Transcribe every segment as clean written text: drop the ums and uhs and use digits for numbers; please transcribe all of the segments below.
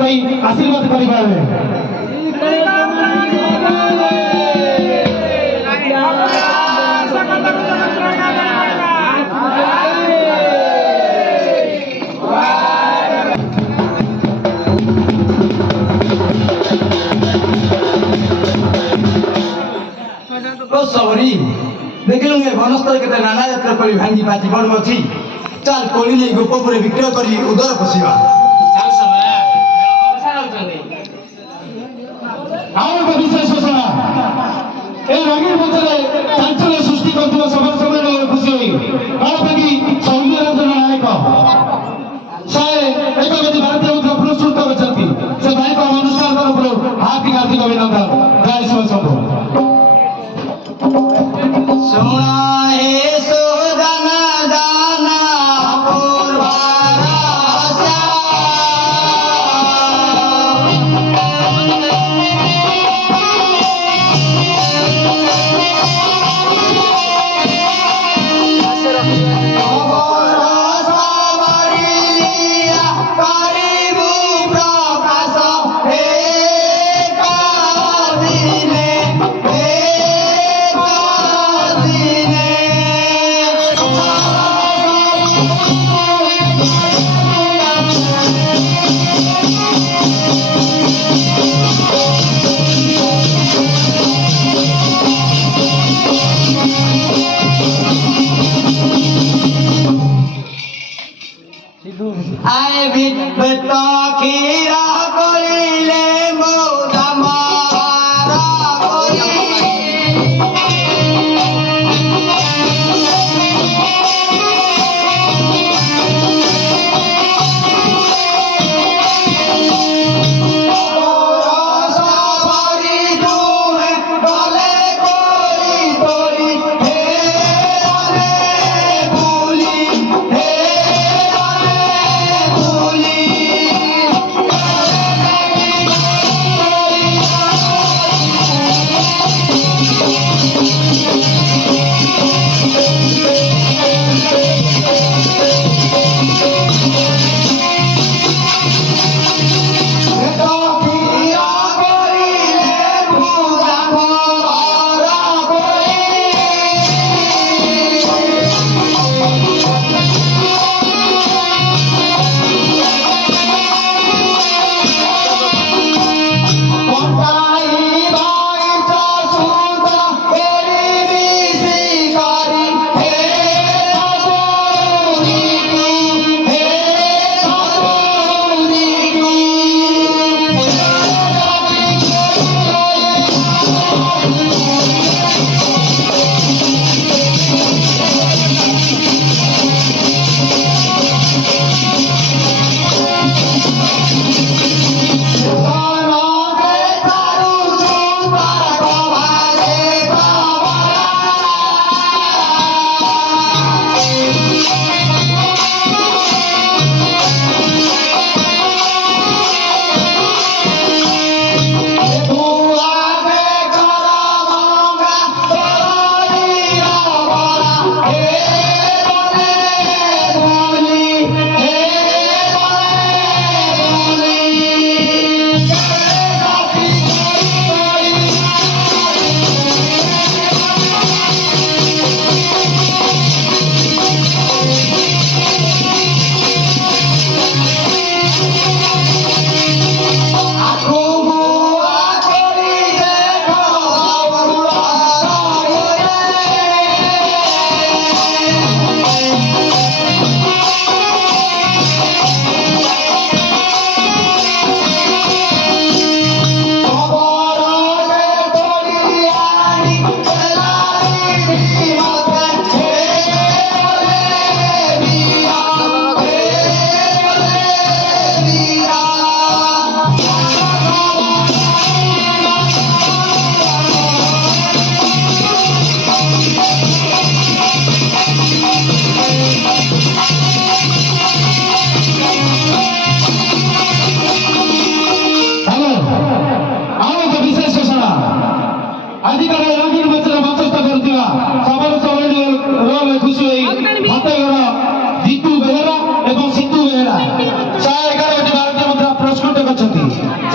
ଭାଇ ଆଶୀର୍ବାଦ କରିପାରିବେ। सबरी देखिलु घनस्थल केते नाना जात्र कोली भांगी पाची बड़ अछि चल कोली नै गोपपुरे विक्रय करी उदर पसिबा चाल सबा अवसर होचनी आउ विशेष घोषणा ए रंगीन मंचरे चांचल्य सृष्टि करथिबा सभा सम्मेलन खुशी होई बाळपागी सौम्य रंजन नायक से एक गति भारतीय मुद्रा पुरस्कृत करछंती से भाई को अनुष्ठान तरफ हार्दिक अभिनंदन जय शिव शंभो। सुना हे सुदन जाना पूर्वारा आए भी बता खीरा कोलीले मोदा मारा कोली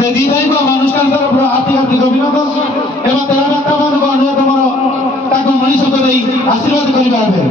ସେ ଦି ଭାଇଙ୍କୁ ଆମ ଅନୁଷ୍ଠାନ ତରଫରୁ ହାର୍ଦ୍ଦିକ ହାର୍ଦ୍ଦିକ ଅଭିନନ୍ଦନ ଏବଂ ତେରା ବାର୍ତ୍ତାମାନଙ୍କୁ ଅନୁରୋଧ ମୋର ତାଙ୍କୁ ମଣିଷତ୍ୱ ଦେଇ ଆଶୀର୍ବାଦ କରିବା ହେବେ।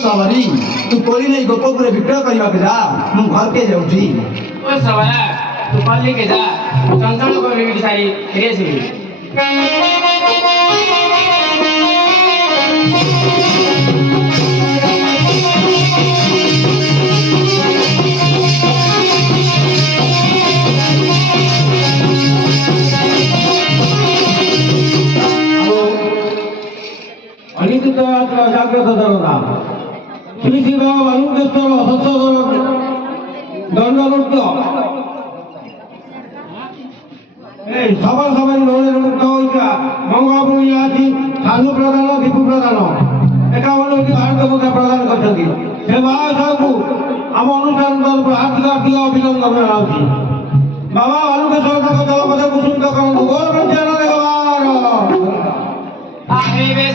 सवारी तू कोली नहीं गोपपुरे विक्रय करने जा मु घर के जाऊँगी। ओ सवारा तू पल्ली के जा चंचल को भी सारी फेरे से अनिश्चित जागृत जनता श्री श्रीराम अनुकेश्वर सत्सद दंडनृत्य सभा सभा मुक्त होगा मंगलपुरी आज साधु प्रदान दीपू प्रदान 51 भारत मुद्रा प्रदान कर महाशय आम अनुष्ठान तरफ हार्दिक हार्दिक अभिनंदन जनाऊँ। बाबा अनुकेश्वर जलपथ कुसुम करूँ गोर पंचायत Thank you.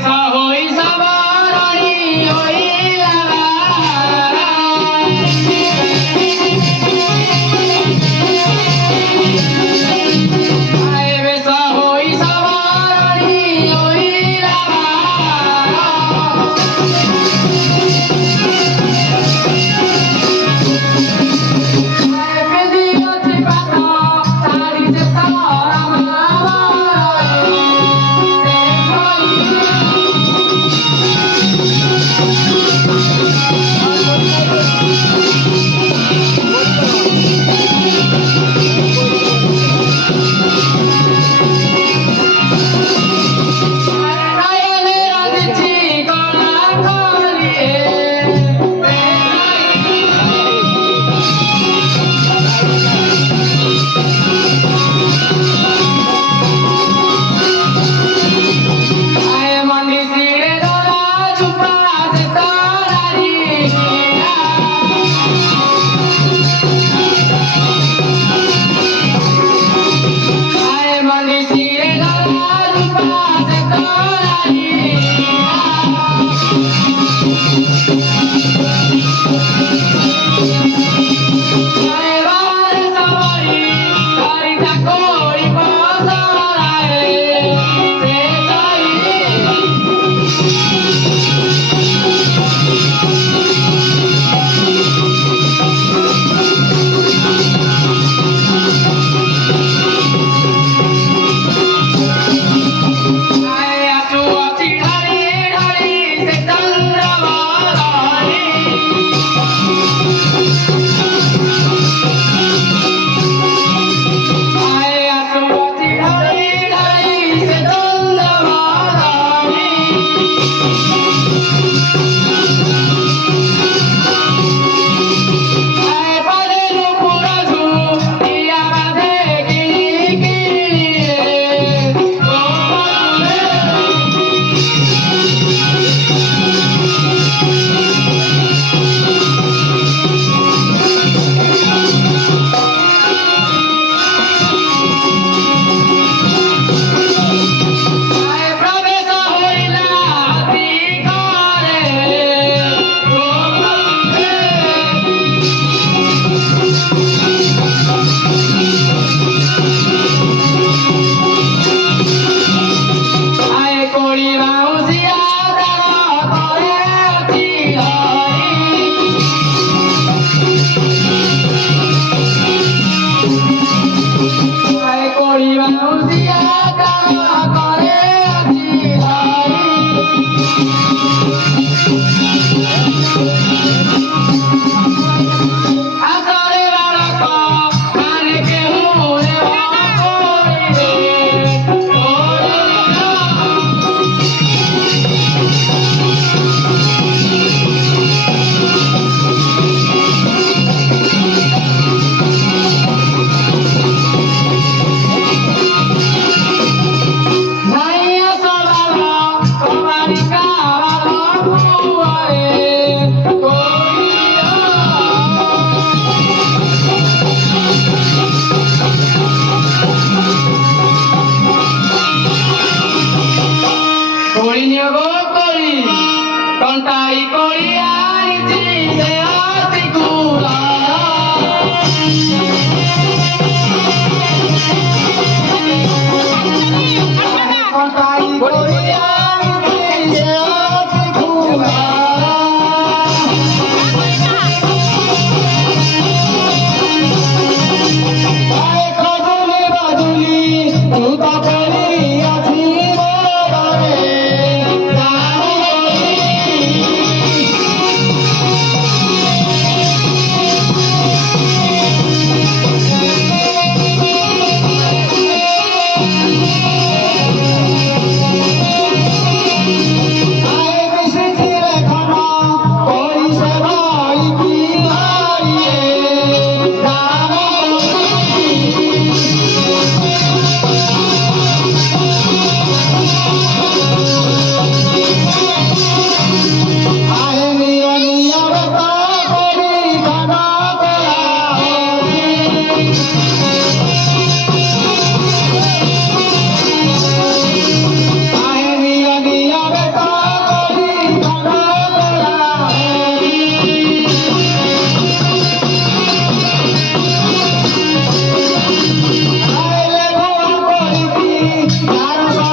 Claro,